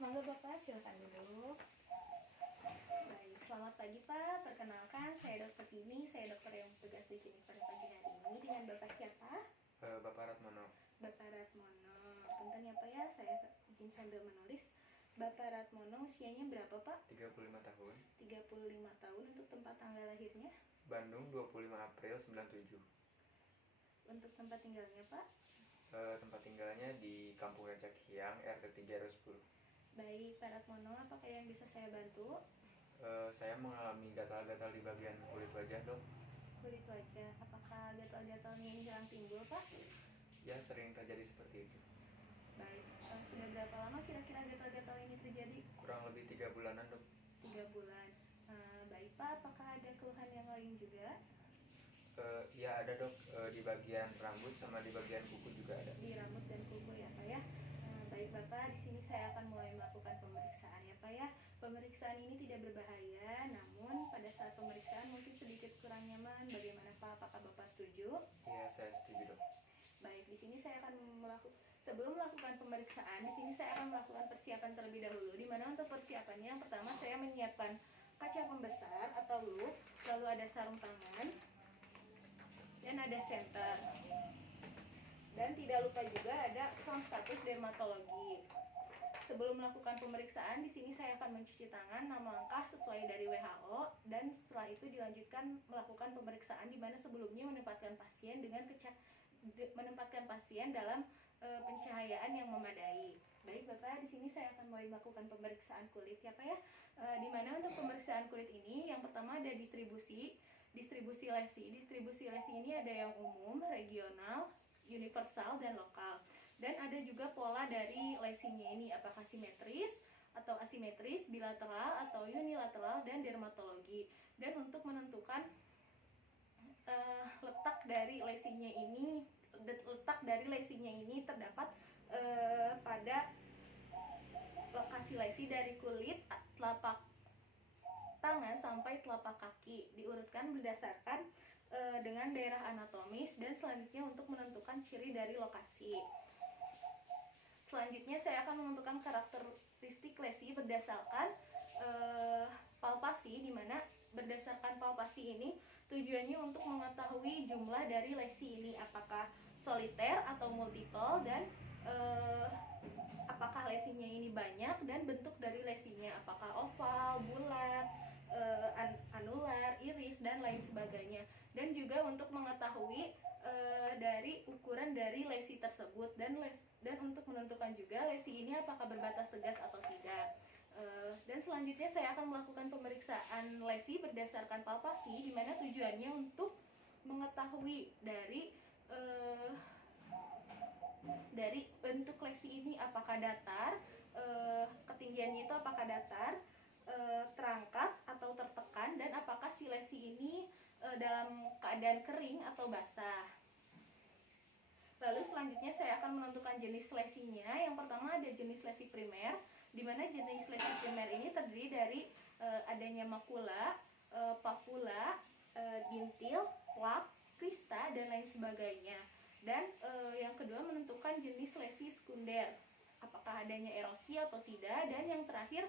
Mangga Bapak, silakan duduk. Baik, selamat pagi Pak. Perkenalkan, saya Dr. Tini, saya dokter yang bertugas di sini pada pagi hari ini. Dengan Bapak siapa? Bapak Ratmono. Bapak Ratmono. Punten ya Pak ya, saya izin sambil menulis. Bapak Ratmono usianya berapa Pak? 35 tahun. 35 tahun. Untuk tempat tanggal lahirnya? Bandung, 25 April 97. Untuk tempat tinggalnya Pak? Tempat tinggalnya di Kampung Rajakiang, RT 3 RW 10. Baik, Pak Ratmono, apakah yang bisa saya bantu? Saya mengalami gatal-gatal di bagian kulit wajah, dok. Kulit wajah, apakah gatal-gatalnya ini hilang timbul Pak? Ya, sering terjadi seperti itu. Baik, sudah berapa lama kira-kira gatal-gatal ini terjadi? Kurang lebih 3 bulanan, dok. 3 bulan. Baik Pak, apakah ada keluhan yang lain juga? Ya ada, dok. Di bagian rambut sama di bagian kuku juga ada. Di rambut dan kuku ya Pak ya. Baik Bapak, di sini saya akan mulai melakukan pemeriksaan ya Pak ya. Pemeriksaan ini tidak berbahaya, namun pada saat pemeriksaan mungkin sedikit kurang nyaman. Bagaimana Pak? Apakah Bapak setuju? Ya, saya setuju, dok. Baik, di sini saya akan sebelum melakukan pemeriksaan, di sini saya akan melakukan persiapan terlebih dahulu. Di mana untuk persiapannya, yang pertama saya menyiapkan kaca pembesar atau loop, lalu ada sarung tangan, dan ada senter. Dan tidak lupa juga ada form status dermatologi. Sebelum melakukan pemeriksaan, di sini saya akan mencuci tangan 6 langkah sesuai dari WHO, dan setelah itu dilanjutkan melakukan pemeriksaan di mana sebelumnya menempatkan pasien dalam pencahayaan yang memadai. Baik Bapak, di sini saya akan mulai melakukan pemeriksaan kulit ya Pak ya. Di mana untuk pemeriksaan kulit ini yang pertama ada distribusi lesi. Distribusi lesi ini ada yang umum, regional, universal, dan lokal. Dan ada juga pola dari lesinya ini, apakah simetris atau asimetris, bilateral atau unilateral, dan dermatologi. Dan untuk menentukan letak dari lesinya ini terdapat pada lokasi lesi dari kulit telapak tangan sampai telapak kaki, diurutkan berdasarkan dengan daerah anatomis, dan selanjutnya untuk menentukan ciri dari lokasi. Selanjutnya saya akan menentukan karakteristik lesi berdasarkan palpasi, di mana berdasarkan palpasi ini tujuannya untuk mengetahui jumlah dari lesi ini, apakah soliter atau multiple, dan apakah lesinya ini banyak, dan bentuk dari lesinya apakah oval, bulat, anular, iris, dan lain sebagainya. Dan juga untuk mengetahui dari ukuran dari lesi tersebut, dan untuk menentukan juga lesi ini apakah berbatas tegas atau tidak. Dan selanjutnya saya akan melakukan pemeriksaan lesi berdasarkan palpasi, di mana tujuannya untuk mengetahui dari bentuk lesi ini apakah datar, ketinggiannya itu apakah datar, terangkat atau tertekan, dan apakah si lesi ini dalam keadaan kering atau basah. Lalu selanjutnya saya akan menentukan jenis lesinya. Yang pertama ada jenis lesi primer, di mana jenis lesi primer ini terdiri dari adanya makula, papula, dintil, lap, krista, dan lain sebagainya. Dan yang kedua menentukan jenis lesi sekunder, apakah adanya erosi atau tidak. Dan yang terakhir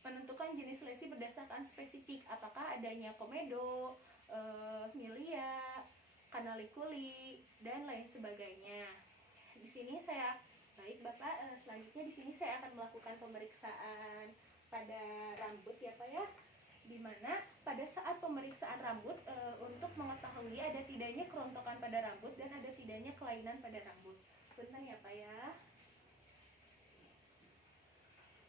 menentukan jenis lesi berdasarkan spesifik, apakah adanya komedo, milia, kanalikuli, dan lain sebagainya. Di sini baik Bapak, selanjutnya di sini saya akan melakukan pemeriksaan pada rambut ya Pak ya. Dimana pada saat pemeriksaan rambut untuk mengetahui ada tidaknya kerontokan pada rambut dan ada tidaknya kelainan pada rambut. Punten ya Pak ya.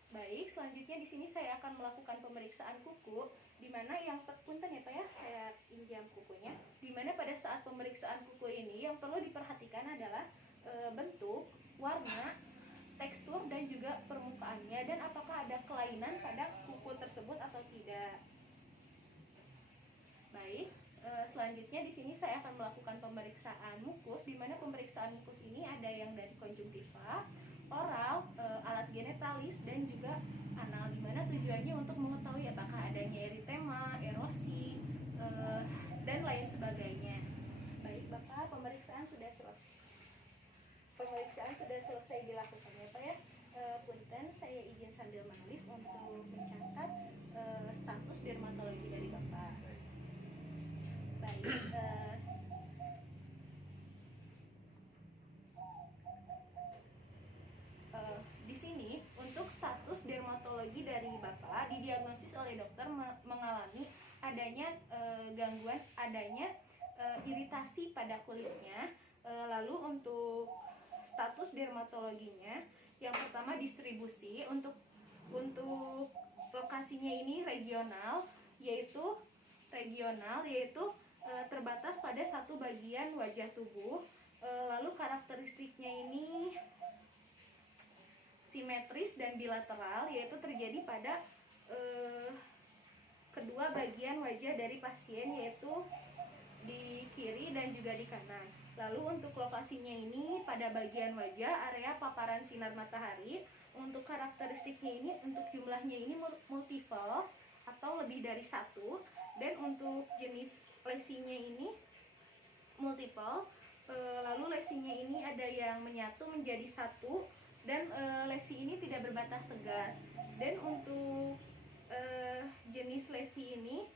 Baik, selanjutnya di sini saya akan melakukan pemeriksaan kuku, di mana yang punten ya Pak ya, saya pinjam kukunya. Di mana pada saat pemeriksaan kuku ini yang perlu diperhatikan adalah bentuk, warna, tekstur, dan juga permukaannya, dan apakah ada kelainan pada kuku tersebut atau tidak. Baik, selanjutnya di sini saya akan melakukan pemeriksaan mukus, di mana pemeriksaan mukus ini ada yang dari konjungtiva, oral, alat genetalis, dan juga anal, di mana tujuannya untuk mengetahui apakah adanya eritema, erosi, dan lain sebagainya. Baik Bapak, pemeriksaan sudah selesai dilakukan ya Pak ya. Punten. Dan saya izin sambil menulis untuk mencatat status dermatologi dari Bapak. Baik, di sini untuk status dermatologi dari Bapak didiagnosis oleh dokter mengalami adanya gangguan iritasi pada kulitnya. Lalu untuk status dermatologinya, yang pertama distribusi untuk lokasinya ini regional, yaitu terbatas pada satu bagian wajah tubuh. Lalu karakteristiknya ini simetris dan bilateral, yaitu terjadi pada kedua bagian wajah dari pasien, yaitu di kiri dan juga di kanan. Lalu untuk lokasinya ini pada bagian wajah, area paparan sinar matahari. Untuk karakteristiknya ini, untuk jumlahnya ini multiple atau lebih dari satu, dan untuk jenis lesinya ini multiple. Lalu lesinya ini ada yang menyatu menjadi satu, dan lesi ini tidak berbatas tegas. Dan untuk jenis lesi ini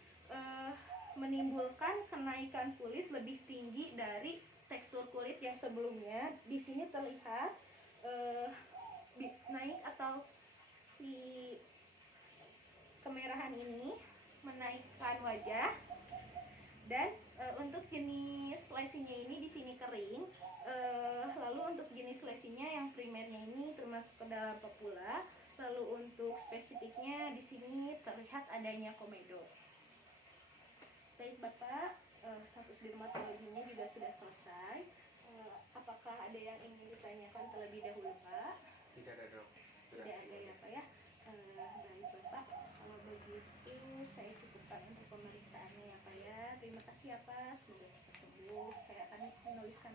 menimbulkan kenaikan kulit lebih tinggi dari tekstur kulit yang sebelumnya. Di sini terlihat naik atau si kemerahan ini menaikkan wajah. Dan untuk jenis lesinya ini di sini kering. Lalu untuk jenis lesinya yang primernya ini termasuk ke dalam papula. Lalu untuk spesifiknya di sini terlihat adanya komedo. Baik Bapak, status dermatologinya juga sudah selesai. Apakah ada yang ingin ditanyakan terlebih dahulu Pak? Tidak ada dok. Tidak ada ya Pak ya. Baik Bapak, kalau begitu saya cukupkan untuk pemeriksaannya ya Pak ya. Terima kasih ya Pak, semoga cepat sembuh. Saya akan menuliskan